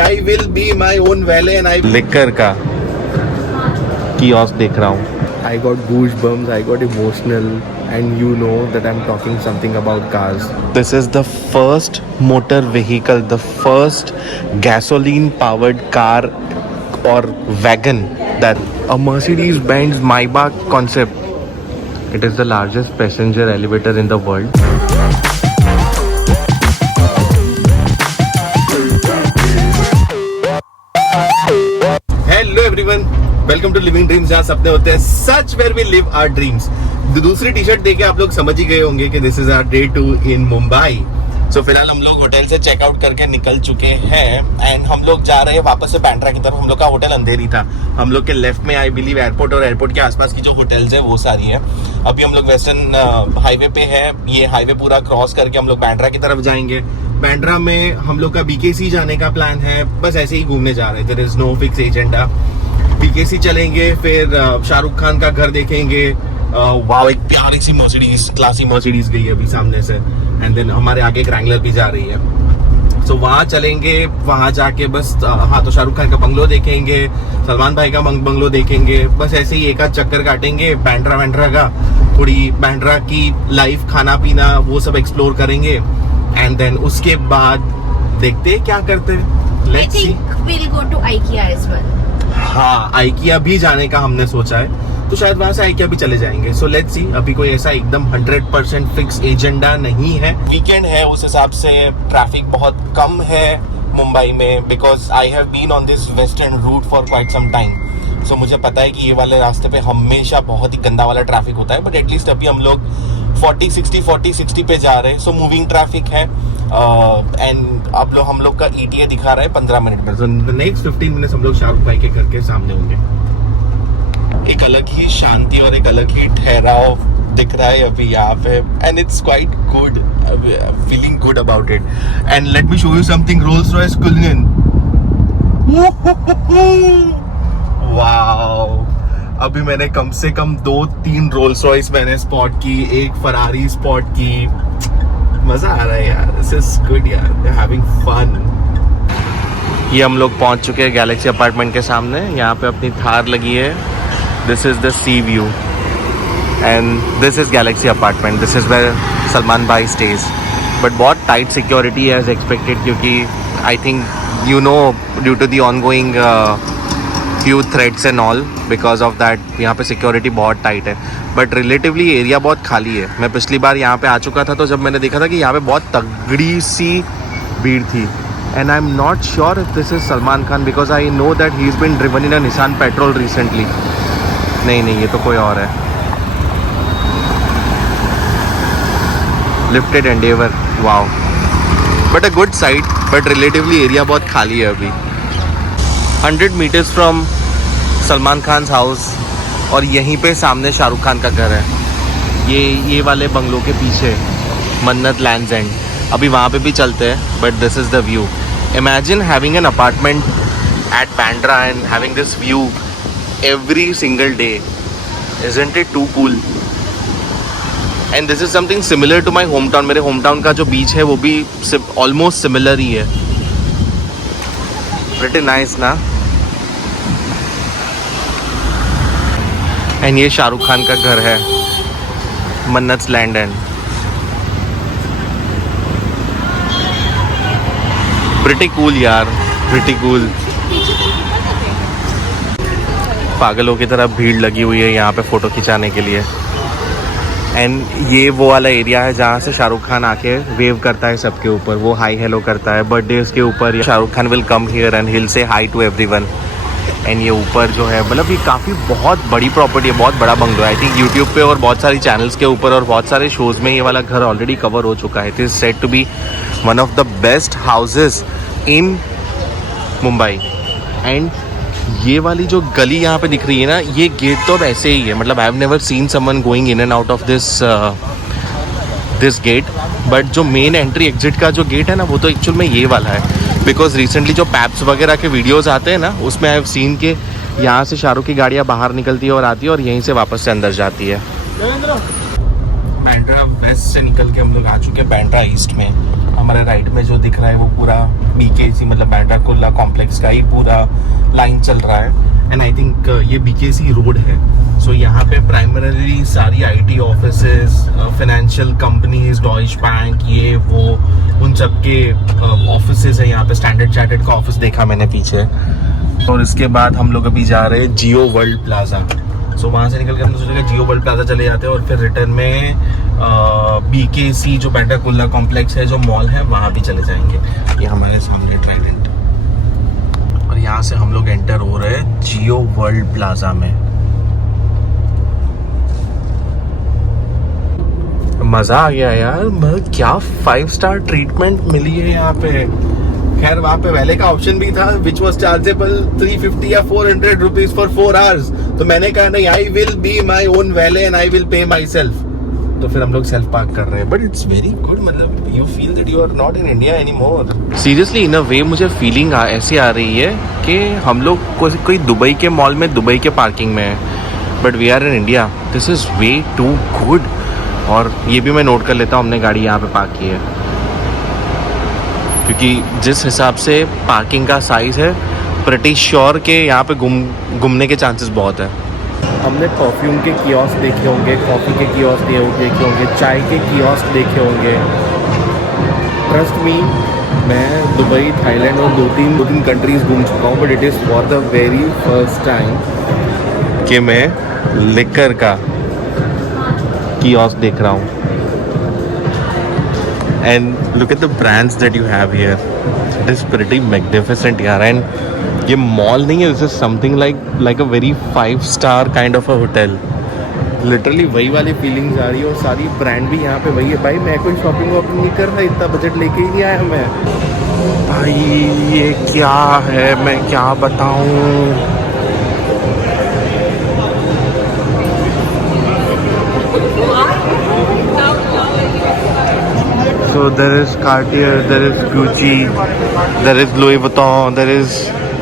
I will be my own valet and I liquor का kiosk देख रहा हूँ. I got goosebumps, I got emotional, and you know that I'm talking something about cars. This is the first motor vehicle, the first gasoline powered car or wagon that a Mercedes-Benz Maybach concept. It is the largest passenger elevator in the world. Hello everyone, welcome to Living Dreams, जहाँ सपने होते हैं सच, where we live our dreams. दूसरी T shirt देके आप लोग समझ ही गए होंगे कि दिस इज आवर डे 2 इन मुंबई. सो फिलहाल हम लोग होटल से चेकआउट करके निकल चुके हैं एंड हम लोग जा रहे हैं वापस से बांद्रा की तरफ. हम लोग का होटल अंधेरी था. हम लोग के लेफ्ट में आई बिलीव एयरपोर्ट और एयरपोर्ट के आसपास की जो होटल्स है वो सारी है. अभी हम लोग वेस्टर्न हाईवे पे है. ये हाईवे पूरा क्रॉस करके हम लोग बांद्रा की तरफ जाएंगे. बांद्रा में हम लोग का बीकेसी जाने का प्लान है. बस ऐसे ही घूमने जा रहे हैं. There is no fix agenda. BKC चलेंगे, फिर शाहरुख खान का घर देखेंगे. वाव, एक प्यारी सी मर्सिडीज, क्लासी मर्सिडीज गई है अभी सामने से. एंड देन हमारे आगे एक रैंगलर भी जा रही है. सो वहाँ चलेंगे. वहाँ जाके बस हाँ तो शाहरुख खान का बंगलो देखेंगे, सलमान भाई का बंगलो देखेंगे. बस ऐसे ही एक आध चक्कर काटेंगे बांद्रा का. थोड़ी बांद्रा की लाइफ, खाना पीना वो सब एक्सप्लोर करेंगे. एंड देन उसके बाद देखते हैं क्या करते हैं. Let's see. we'll go to IKEA as well. हाँ, आइकिया भी जाने का हमने सोचा है, तो शायद वहां से आइकिया भी चले जाएंगे. So let's see. अभी कोई ऐसा एकदम 100% फिक्स एजेंडा नहीं है. वीकेंड है, उस हिसाब से ट्रैफिक बहुत कम है मुंबई में, because I have been on this western route for quite some time. So मुझे पता है कि ये वाले रास्ते पे हमेशा बहुत ही गंदा वाला ट्रैफिक होता है. बट एटलीस्ट अभी हम लोग 40-60 पे जा रहे हैं. सो मूविंग ट्रैफिक है. एंड अब लोग हम लोग का ETA दिखा रहा है 15 मिनट में. सो नेक्स्ट 15 मिनट हम लोग शाहरुख भाई के घर के सामने होंगे. एक अलग ही शांति और एक अलग ही ठहराव दिख रहा है अभी यहाँ पे. And it's quite good, feeling good about it. And let me show you something. Rolls Royce कुलियन. Wow, अभी मैंने कम से कम 2-3 रोल्स रॉयस मैंने स्पॉट की, एक फरारी स्पॉट की. मजा आ रहा है यार. दिस इज गुड यार. We are having fun. ये हम लोग पहुंच चुके हैं गैलेक्सी अपार्टमेंट के सामने. यहाँ पे अपनी थार लगी है. This is the sea view and this is Galaxy Apartment. This is where Salman भाई स्टेज. बट बहुत टाइट सिक्योरिटी है एज एक्सपेक्टेड, क्योंकि I think you know due to the ongoing few threats and all, because of that यहाँ पे security बहुत tight है. But relatively area बहुत खाली है. मैं पिछली बार यहाँ पे आ चुका था, तो जब मैंने देखा था कि यहाँ पे बहुत तगड़ी सी भीड़ थी. And I am not sure if this is Salman Khan, because I know that he is been driven in a Nissan Patrol recently. नहीं, ये तो कोई और है. Lifted Endeavour. Wow, but a good sight. But relatively area बहुत खाली है अभी. 100 metres from Salman Khan house, और यहीं पे सामने शाहरुख खान का घर है. ये वाले बंगलों के पीछे मन्नत लैंड्स एंड. अभी वहाँ पे भी चलते हैं. But this is the view. Imagine having an apartment at Bandra and having this view every single day. Isn't it too cool? And this is something similar to my home town. मेरे home town का जो बीच है वो भी almost similar ही है. Pretty nice ना. And ये शाहरुख खान का घर है, मन्नत लैंड एंड. प्रिटी कूल यार, प्रिटी कूल. पागलों की तरह भीड़ लगी हुई है यहाँ पे फ़ोटो खिंचाने के लिए. एंड ये वो वाला एरिया है जहाँ से शाहरुख खान आके वेव करता है सबके ऊपर. वो हाई हेलो करता है बर्थडेज के ऊपर. Shahrukh Khan will come here and he'll say hi to everyone. And ये ऊपर जो है, मतलब ये काफ़ी बहुत बड़ी प्रॉपर्टी है, बहुत बड़ा बंगलो है. आई थिंक यूट्यूब पे और बहुत सारी चैनल्स के ऊपर और बहुत सारे शोज़ में ये वाला घर ऑलरेडी कवर हो चुका है. It is said to be one of the best houses in Mumbai. एंड ये वाली जो गली यहाँ पे दिख रही है ना, ये गेट तो अब ऐसे ही है. मतलब I have never seen someone going in and out of this gate. But जो मेन एंट्री एग्जिट का जो गेट है ना, वो तो एक्चुअल में ये वाला है. बिकॉज रिसेंटली जो पैप्स वगैरह के वीडियोज़ आते हैं ना, उसमें आई हैव सीन के यहाँ से शाहरुख की गाड़ियाँ बाहर निकलती है और आती है, और यहीं से वापस से अंदर जाती है. बांद्रा वेस्ट से निकल के हम लोग आ चुके हैं बांद्रा ईस्ट में. हमारे राइट में जो दिख रहा है वो पूरा BKC मतलब बैंड्रा कुर्ला कॉम्प्लेक्स का ही पूरा लाइन चल रहा है। एंड आई थिंक ये BKC रोड है। सो यहाँ पे प्राइमरली सारी IT offices, financial companies, Deutsche bank, ये वो उन सब के ऑफिसेज है यहाँ पे। स्टैंडर्ड चार्टर्ड का ऑफिस देखा मैंने पीछे। और इसके बाद हम लोग अभी जा रहे हैं जियो वर्ल्ड प्लाजा। सो वहाँ से निकल के हमने सोचा जियो वर्ल्ड प्लाजा चले जाते हैं और फिर रिटर्न में BKC जो बैंड्रा कुर्ला कॉम्प्लेक्स है, जो मॉल है, वहाँ भी चले जाएंगे। ये हमारे सामने ट्राइडेंट, और यहाँ से हम लोग एंटर हो रहे हैं जियो वर्ल्ड प्लाजा में। मजा आ गया यार, क्या 5 स्टार ट्रीटमेंट मिली है यहाँ पे। खैर वहाँ पे वैले का ऑप्शन भी था विच वॉज चार्जेबल 350 या 400 रुपीज फॉर 4 आवर्स। तो मैंने कहा नहीं, I will be my own valet and I will pay my self. तो फिर हम लोग सेल्फ पार्क कर रहे हैं। बट इट्स वेरी गुड, मतलब you feel that you are not in India any more. Seriously in a way मुझे feeling ऐसी आ रही है कि हम लोग कोई दुबई के मॉल में, दुबई के पार्किंग में है, but we are in India. This is way too good. और ये भी मैं नोट कर लेता हूँ, हमने गाड़ी यहाँ पे पार्क की है, क्योंकि जिस हिसाब से पार्किंग का साइज़ है, प्रिटी श्योर के यहाँ पे घूमने के चांसेस बहुत है। हमने परफ्यूम के कियोस्क देखे होंगे, कॉफ़ी के कियोस्क देखे होंगे, चाय के कियोस्क देखे होंगे। ट्रस्ट मी, मैं दुबई, थाईलैंड और दो तीन कंट्रीज घूम चुका हूँ, but it is for the very first time कि मैं लिकर का कियोस्क देख रहा हूँ। And look at the brands that you have here, it is pretty magnificent यार। एंड ये मॉल नहीं है, this is something like a very 5 star kind of a hotel. Literally वही वाली फीलिंग्स आ रही है, और सारी ब्रांड भी यहाँ पे वही है। भाई मैं कोई शॉपिंग वॉपिंग नहीं कर रहा, इतना बजट लेके ही नहीं आया मैं। भाई ये क्या है, मैं क्या बताऊँ। So there is Cartier, there is Gucci, there is Louis Vuitton, there is,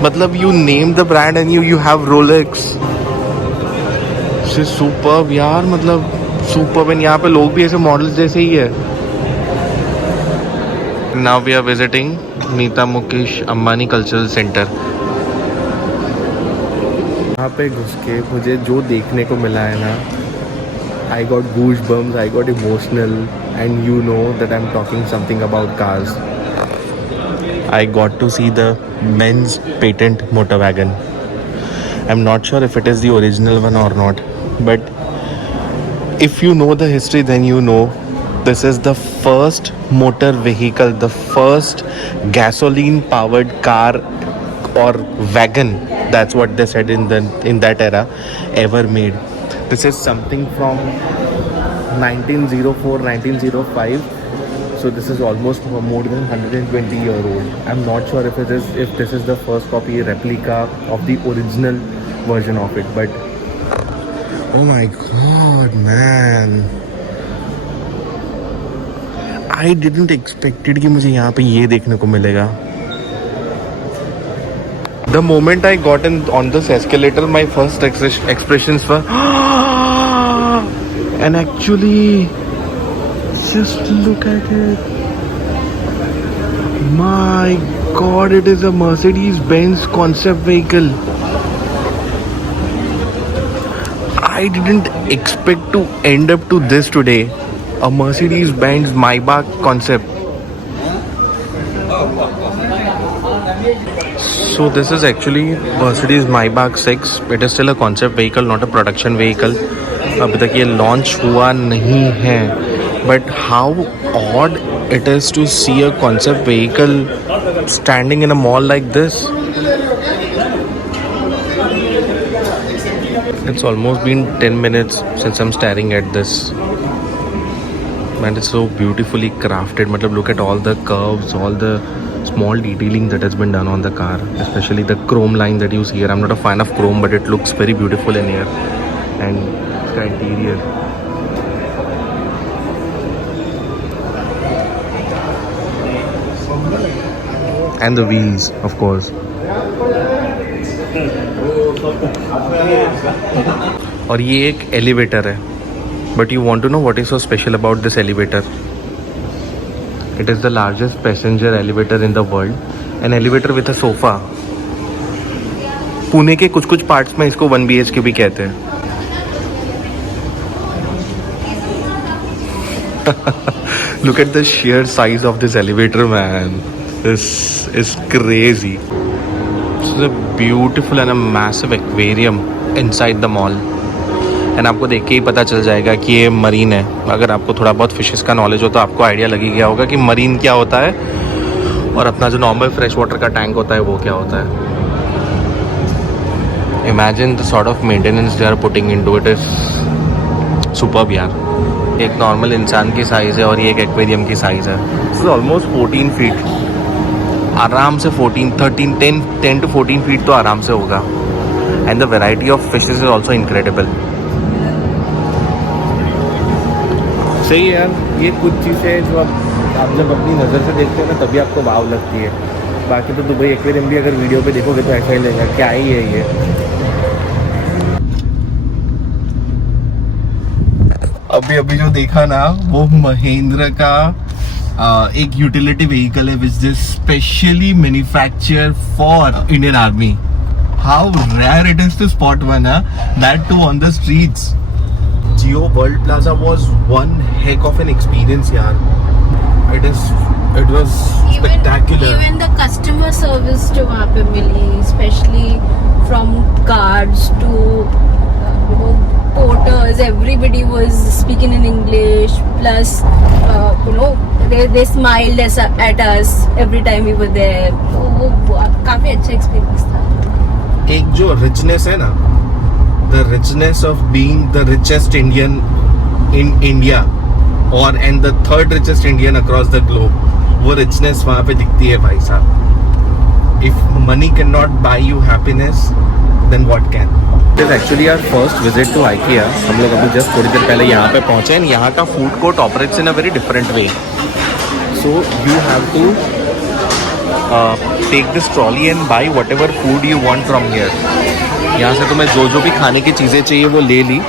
मतलब you name the brand and you have Rolex. This is superb यार, मतलब superb। and यहाँ पे लोग भी ऐसे मॉडल्स जैसे ही है। Now we are visiting Nita Mukesh Ambani cultural centre. यहाँ पे घुस के मुझे जो देखने को मिला है ना, I got goosebumps, I got emotional, and you know that I'm talking something about cars. I got to see the Benz patent motor wagon. I'm not sure if it is the original one or not, but if you know the history, then you know this is the first motor vehicle, the first gasoline powered car or wagon, that's what they said in that era, ever made. This is something from 1904, 1905. So this is almost more than 120 year old. I'm not sure if this is the first copy, replica of the original version of it. But Oh my god, man. I didn't expected कि मुझे यहाँ पे ये देखने को मिलेगा. The moment I got on this escalator, my first expressions were and actually just look at it. My god, it is a Mercedes-Benz concept vehicle. I didn't expect to end up to this today. A Mercedes-Benz Maybach concept. So this is actually Mercedes Maybach 6. It is still a concept vehicle, not a production vehicle. अभी तक ये launch हुआ नहीं है. But how odd it is to see a concept vehicle standing in a mall like this. It's almost been 10 minutes since I'm staring at this. And it's so beautifully crafted. मतलब look at all the curves, all the small detailing that has been done on the car, especially the chrome line that you see here. I'm not a fan of chrome, but it looks very beautiful in here. And the interior. And the wheels, of course. और ये एक elevator है. But you want to know what is so special about this elevator? It is the largest passenger elevator in the world, an elevator with a sofa. Pune के कुछ कुछ parts में इसको 1 BHK भी कहते हैं. Look at the sheer size of this elevator, man. This is crazy. This is a beautiful and a massive aquarium inside the mall. And आपको देख के ही पता चल जाएगा कि ये मरीन है. अगर आपको थोड़ा बहुत फिशेस का नॉलेज हो तो आपको आइडिया लग ही गया होगा कि मरीन क्या होता है और अपना जो नॉर्मल फ्रेश वाटर का टैंक होता है वो क्या होता है. Imagine the sort of maintenance they are putting into it is superb यार. एक नॉर्मल इंसान की साइज़ है और ये एक एक्वेरियम की साइज़ है. This is almost 14 feet. आराम से 10 to 14 फीट तो आराम से होगा. And the variety of fishes is also incredible. सही है यार. ये कुछ चीज़ें जो आप जब अपनी नज़र से देखते हैं ना तभी आपको वाव लगती है. बाकी तो दुबई एक्वेरियम भी अगर वीडियो पे देखोगे तो ऐसा ही लगेगा क्या ही है ये. अभी जो देखा ना वो महिंद्रा का एक यूटिलिटी व्हीकल है which is specially manufacture for Indian Army. How rare it is to spot one, that too on the streets. Jio World Plaza was one heck of an experience यार. It was spectacular. Even the customer service जो वहाँ पे मिली, especially from guards to porters, everybody was speaking in English. Plus, they smiled at us every time we were there. वो काफी अच्छा experience था. एक जो richness है ना, the richness of being the richest Indian in India and the third richest Indian across the globe, वो richness वहाँ पे दिखती है भाई साहब. If money cannot buy you happiness, then what can? It is actually our first visit to IKEA. हम लोग अभी जस्ट थोड़ी देर पहले यहाँ पे पहुँचे हैं. यहाँ का food court operates in a very different way. So you have to take this trolley and buy whatever food you want from here. यहाँ से तुम्हें जो भी खाने की चीज़ें चाहिए वो ले ली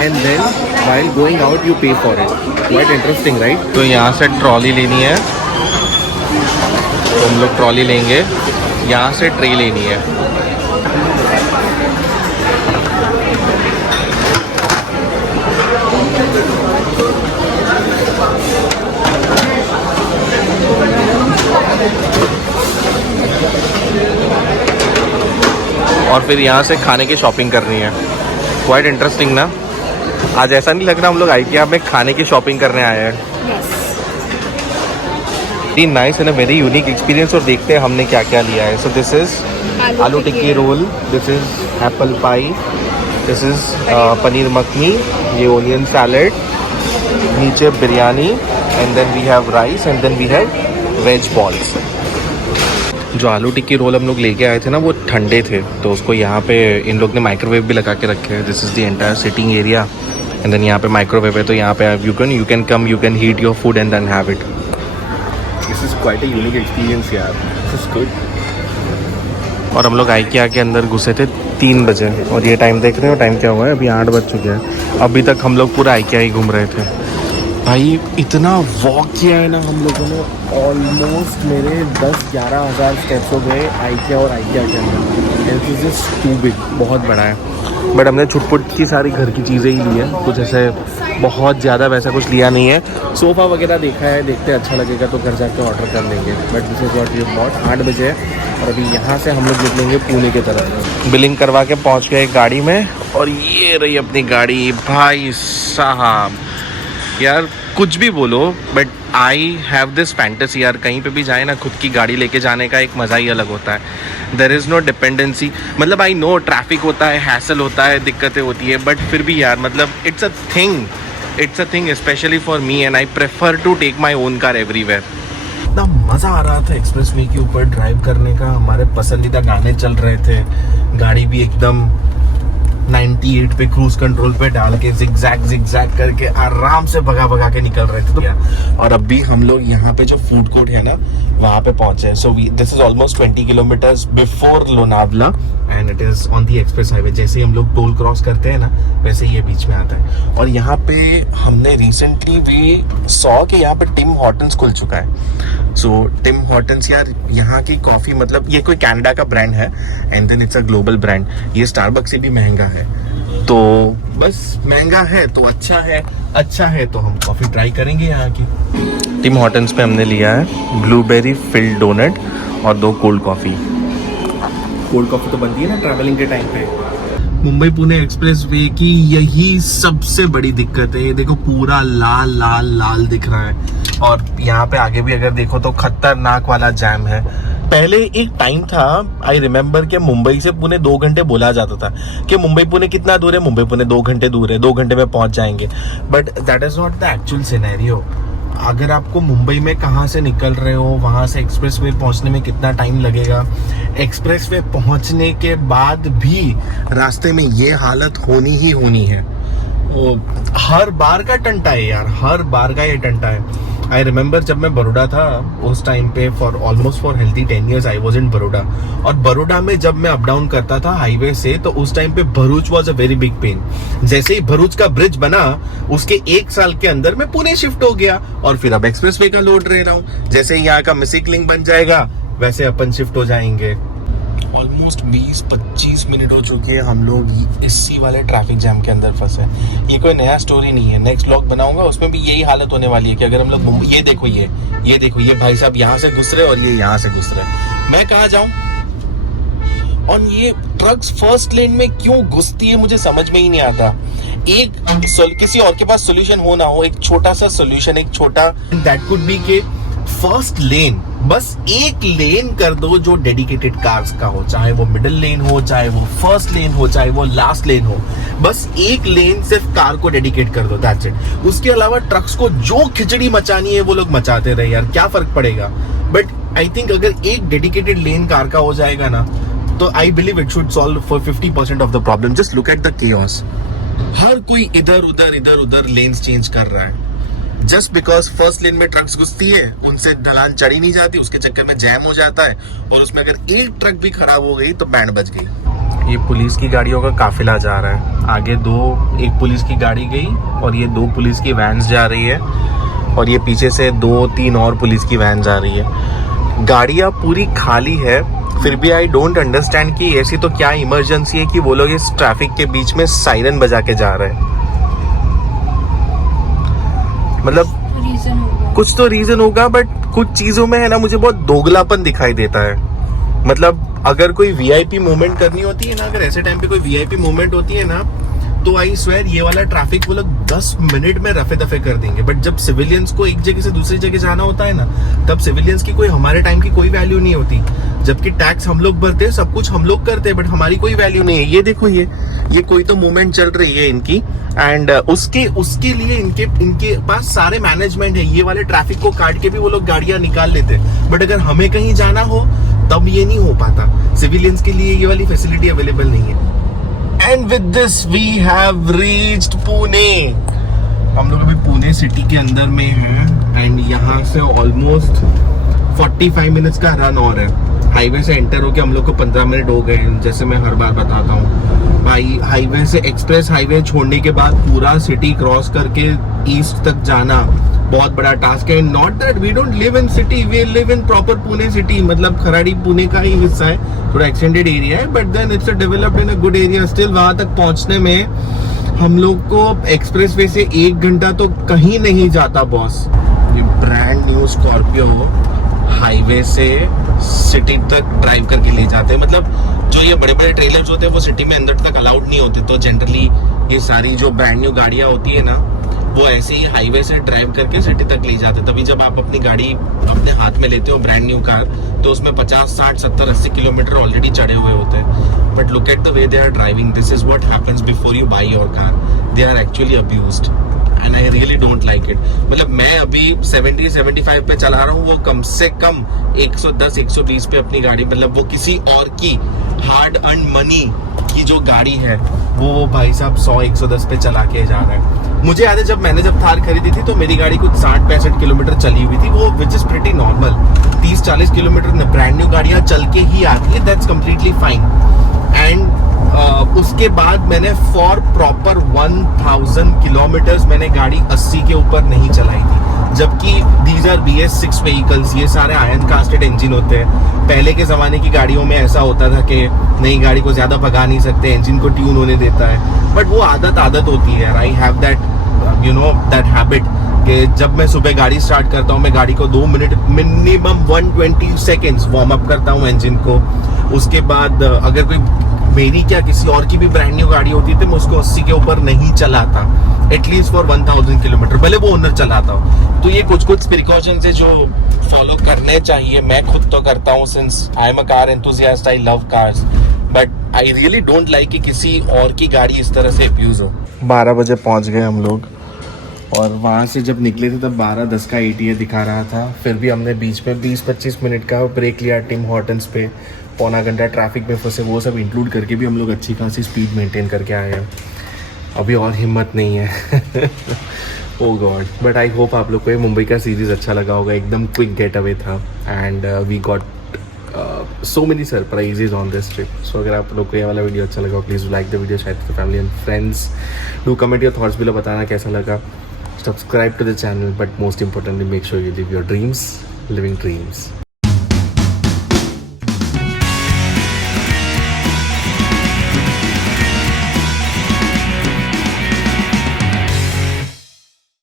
and then while going out you pay for it. Quite interesting, right? तो यहाँ से ट्रॉली लेनी है तो हम लोग ट्रॉली लेंगे. यहाँ से ट्रे लेनी है. और फिर यहाँ से खाने की शॉपिंग करनी है. क्वाइट इंटरेस्टिंग ना. आज ऐसा नहीं लग रहा हम लोग IKEA में खाने की शॉपिंग करने आए हैं. Very nice and a very unique experience. और देखते हैं हमने क्या क्या लिया है. सो this is aloo tikki roll, this is apple pie, this is paneer makhani, ये ओनियन सैलेड, नीचे biryani and then we have rice and then we have veg balls. जो आलू टिक्की रोल हम लोग लेके आए थे ना वो ठंडे थे तो उसको यहाँ पे इन लोग ने माइक्रोवेव भी लगा के रखे हैं. This is the entire sitting area and then यहाँ पे माइक्रोवेव है तो यहाँ पे you can come, you can heat your food and then have it. This is quite a unique experience यार. This is good. और हम लोग IKEA के अंदर घुसे थे 3 बजे और ये टाइम देख रहे हो. टाइम क्या हुआ है? अभी 8 बज चुके हैं. अभी तक हम लोग पूरा IKEA ही घूम रहे थे. भाई इतना वॉक किया है ना हम लोगों ने. ऑलमोस्ट मेरे 10-11 हज़ार स्टेप्स हो गए IKEA और IKEA के अंदर. This is just too big. बहुत बड़ा है. बट हमने छुटपुट की सारी घर की चीज़ें ही ली है. कुछ ऐसे बहुत ज़्यादा वैसा कुछ लिया नहीं है. सोफ़ा वगैरह देखा है, देखते अच्छा लगेगा तो घर जाके ऑर्डर कर लेंगे. But this is what we bought. 8 बजे है और अभी यहाँ से हम लोग निकलेंगे पुणे की तरफ. बिलिंग करवा के पहुँच गए गाड़ी में और ये रही अपनी गाड़ी. भाई साहब यार कुछ भी बोलो but I have this fantasy यार. कहीं पे भी जाए ना खुद की गाड़ी लेके जाने का एक मज़ा ही अलग होता है. There is no dependency. मतलब आई नो ट्रैफिक होता है, हैसल होता है, दिक्कतें होती है बट फिर भी यार मतलब it's a thing specially for me and I prefer to take my own car everywhere. इतना मज़ा आ रहा था एक्सप्रेस वे के ऊपर ड्राइव करने का. हमारे पसंदीदा गाने चल रहे थे. गाड़ी भी एकदम 98 पे क्रूज कंट्रोल पे डाल के जिगजैग करके आराम से भगा के निकल रहे थे. और अभी हम लोग यहाँ पे जो फूड कोर्ट है ना वहाँ पे पहुंचे. सो this is almost 20 kilometres before Lonavala and it is on the express highway. जैसे ही हम लोग टोल क्रॉस करते हैं ना, वैसे ये बीच में आता है। और यहाँ पे हमने रिसेंटली भी सॉ कि यहाँ पे टिम हॉर्टन्स खुल चुका है। सो टिम हॉर्टन्स यार, यहाँ की कॉफी मतलब ये कोई कनाडा का ब्रांड है and then it's a global brand. ये स्टारबक्स से भी महंगा है, तो बस महंगा है तो अच्छा है तो हम कॉफी ट्राई करेंगे यहाँ की। टिम हॉर्टन्स पे हमने लिया है ब्लूबेरी फिल्ड डोनट और 2 कोल्ड कॉफ़ी। कोल्ड कॉफी तो बनती है ना ट्रैवलिंग के टाइम पे। मुंबई पुणे एक्सप्रेस वे की यही सबसे बड़ी दिक्कत है। ये देखो पूरा लाल लाल लाल दिख रहा है, और यहाँ पे आगे भी अगर देखो तो खतरनाक वाला जैम है। पहले एक टाइम था, आई रिमेम्बर कि मुंबई से पुणे 2 घंटे बोला जाता था कि मुंबई पुणे कितना दूर है, मुंबई पुणे 2 घंटे दूर है, 2 घंटे में पहुंच जाएंगे। But that is not the actual scenario. अगर आपको मुंबई में कहाँ से निकल रहे हो, वहाँ से एक्सप्रेसवे पहुँचने में कितना टाइम लगेगा, एक्सप्रेसवे पहुँचने के बाद भी रास्ते में ये हालत होनी ही होनी है। हर बार का टंटा है यार, हर बार का ये टंटा है। आई रिमेम्बर जब मैं बड़ौदा था उस टाइम पे for healthy 10 years I was in Baroda. और बड़ौदा में जब मैं अप डाउन करता था हाईवे से, तो उस टाइम पे Bharuch was a very big pain. जैसे ही भरूच का ब्रिज बना, उसके 1 साल के अंदर मैं पुणे शिफ्ट हो गया, और फिर अब एक्सप्रेसवे का लोड ले रहा हूँ। जैसे यहाँ का मिसिक लिंक बन जाएगा, वैसे अपन शिफ्ट हो जाएंगे। ऑलमोस्ट 20-25 मिनट हो चुके हैं हम लोग इसी वाले ट्रैफिक जैम के अंदर फंसे। ये कोई नया स्टोरी नहीं है, नेक्स्ट व्लॉग बनाऊंगा उसमें भी यही हालत होने वाली है कि अगर हम लोग मुंबई, ये देखो ये भाई साहब यहाँ से घुस रहे और ये यहाँ से घुस रहे, मैं कहाँ जाऊं? और ये ट्रक्स फर्स्ट लेन में क्यों घुसती है मुझे समझ में ही नहीं आता। किसी और के पास सोल्यूशन हो ना हो, एक छोटा सा सोल्यूशन, एक छोटा दैट कुड बी के फर्स्ट लेन, बस एक लेन कर दो जो डेडिकेटेड कार्स का हो, चाहे वो मिडिल लेन हो, चाहे वो फर्स्ट लेन हो, चाहे वो लास्ट लेन हो। बस एक लेन सिर्फ कार को डेडिकेट कर दो, दैट्स इट। उसके अलावा ट्रक्स को जो खिचड़ी मचानी है वो लोग मचाते रहे यार, क्या फर्क पड़ेगा। बट आई थिंक अगर एक डेडिकेटेड लेन कार का हो जाएगा ना, तो I believe it should solve for 50% of the problem. Just look at the chaos. हर कोई इधर उधर लेन्स चेंज कर रहा है, जस्ट बिकॉज फर्स्ट लेन में ट्रक्स घुसती है, उनसे ढलान चढ़ी नहीं जाती, उसके चक्कर में जैम हो जाता है, और उसमें अगर एक ट्रक भी खराब हो गई तो बैंड बज गई। ये पुलिस की गाड़ियों का काफिला जा रहा है। आगे एक पुलिस की गाड़ी गई और ये 2 पुलिस की वैन्स जा रही है, और ये पीछे से 2-3 और पुलिस की वैन जा रही है। गाड़ियां पूरी खाली है, फिर भी आई डोंट अंडरस्टैंड कि ऐसी तो क्या इमरजेंसी है कि वो लोग इस ट्रैफिक के बीच में साइरन बजा के जा रहे हैं। मतलब कुछ तो रीजन होगा, बट कुछ चीजों में है ना मुझे बहुत दोगलापन दिखाई देता है। मतलब अगर कोई वीआईपी मूवमेंट करनी होती है ना, अगर ऐसे टाइम पे कोई वीआईपी मूवमेंट होती है ना, तो आई स्वेयर ये वाला ट्रैफिक वो लोग 10 मिनट में रफे दफे कर देंगे। बट जब सिविलियंस को एक जगह से दूसरी जगह जाना होता है ना, तब सिविलियंस की कोई हमारे टाइम की कोई वैल्यू नहीं होती। जबकि टैक्स हम लोग भरते हैं, सब कुछ हम लोग करते हैं, बट हमारी कोई वैल्यू नहीं है। ये देखो ये कोई तो मूवमेंट चल रही है इनकी, एंड उसके लिए इनके पास सारे मैनेजमेंट है। ये वाले ट्रैफिक को काट के भी वो लोग गाड़ियां निकाल लेते हैं, बट अगर हमें कहीं जाना हो तब ये नहीं हो पाता। सिविलियंस के लिए ये वाली फैसिलिटी अवेलेबल नहीं है। And with this we have reached Pune. हम लोग अभी पुणे सिटी के अंदर में हैं, एंड यहाँ से ऑलमोस्ट 45 मिनट्स का रन और है। हाईवे से एंटर होके हम लोग को 15 मिनट हो गए, जैसे मैं हर बार बताता हूँ भाई। हाईवे से एक्सप्रेस हाईवे छोड़ने के बाद पूरा सिटी क्रॉस करके ईस्ट तक जाना बहुत बड़ा टास्क है। Not that we don't live in city, we live in proper Pune city. मतलब खराड़ी पुणे का ही हिस्सा है, थोड़ा एक्सटेंडेड एरिया है, but then it's developed in a good area. Still वहां तक पहुंचने में हम लोग को एक्सप्रेस वे से 1 घंटा तो कहीं नहीं जाता बॉस। ये ब्रांड न्यू स्कॉर्पियो हाईवे से सिटी तक ड्राइव करके ले जाते हैं। मतलब जो ये बड़े बड़े ट्रेलर्स होते हैं वो सिटी में अंदर तक अलाउड नहीं होते, तो जनरली ये सारी जो ब्रांड न्यू गाड़ियां होती है ना, वो ऐसे ही हाईवे से ड्राइव करके सिटी तक ले जाते। तभी जब आप अपनी गाड़ी अपने हाथ में लेते हो ब्रांड न्यू कार, तो उसमें 50, 60, 70, 80 किलोमीटर ऑलरेडी चढ़े हुए होते हैं। But look at the way they are driving, this is what happens before you buy your car. They are actually abused and I really don't like it. मतलब मैं अभी 70-75 पे चला रहा हूँ, वो कम से कम 110-120 पे अपनी गाड़ी, मतलब वो किसी और की हार्ड अर्न मनी की जो गाड़ी है वो भाई साहब 100-110 पे चला के जा रहा है। मुझे याद है जब थार खरीदी थी तो मेरी गाड़ी कुछ 60-65 किलोमीटर चली हुई थी, वो which is pretty normal. 30-40 kilometre brand new गाड़ियां चल के ही आती है, दैट्स कंप्लीटली फाइन। एंड उसके बाद मैंने फॉर प्रॉपर 1000 किलोमीटर्स मैंने गाड़ी 80 के ऊपर नहीं चलाई थी, जबकि दीज आर BS6 व्हीकल्स, ये सारे आयरन कास्टेड इंजन होते हैं। पहले के ज़माने की गाड़ियों में ऐसा होता था कि नई गाड़ी को ज़्यादा भगा नहीं सकते, इंजन को ट्यून होने देता है, बट वो आदत होती है। I have that that habit कि जब मैं सुबह गाड़ी स्टार्ट करता हूँ, मैं गाड़ी को 2 minute minimum 120 seconds warm up करता हूँ इंजन को। उसके बाद अगर कोई मेरी क्या किसी और की भी ब्रांड न्यू गाड़ी होती थी, मैं उसको 80 के ऊपर नहीं चलाता, एटलीस्ट फॉर 1000 किलोमीटर, भले वो ओनर चलाता हो। तो ये कुछ प्रिकॉशंस है जो फॉलो करने चाहिए। मैं खुद तो करता हूँ, since I am a car enthusiast, I love cars, but I really don't like कि किसी और की गाड़ी इस तरह से अब्यूज हो। 12 बजे पहुँच गए हम लोग, और वहाँ से जब निकले थे तब 12:10 का ETA दिखा रहा था। फिर भी हमने बीच में 20-25 मिनट का ब्रेक लिया टिम हॉर्टन्स पे, पौना घंटा ट्रैफिक में फंसे, वो सब इंक्लूड करके भी हम लोग अच्छी खासी स्पीड मेंटेन करके आए हैं। अभी और हिम्मत नहीं है। ओ गॉड, बट आई होप आप लोग को ये मुंबई का सीरीज़ अच्छा लगा होगा। एकदम क्विक गेट अवे था, and we got so many surprises on this trip. So अगर आप लोग को ये वाला वीडियो अच्छा लगा, please like the video, share with family and friends, do comment your thoughts below, बताना कैसा लगा। Subscribe to the channel, but most importantly, make sure you live your dreams, living dreams.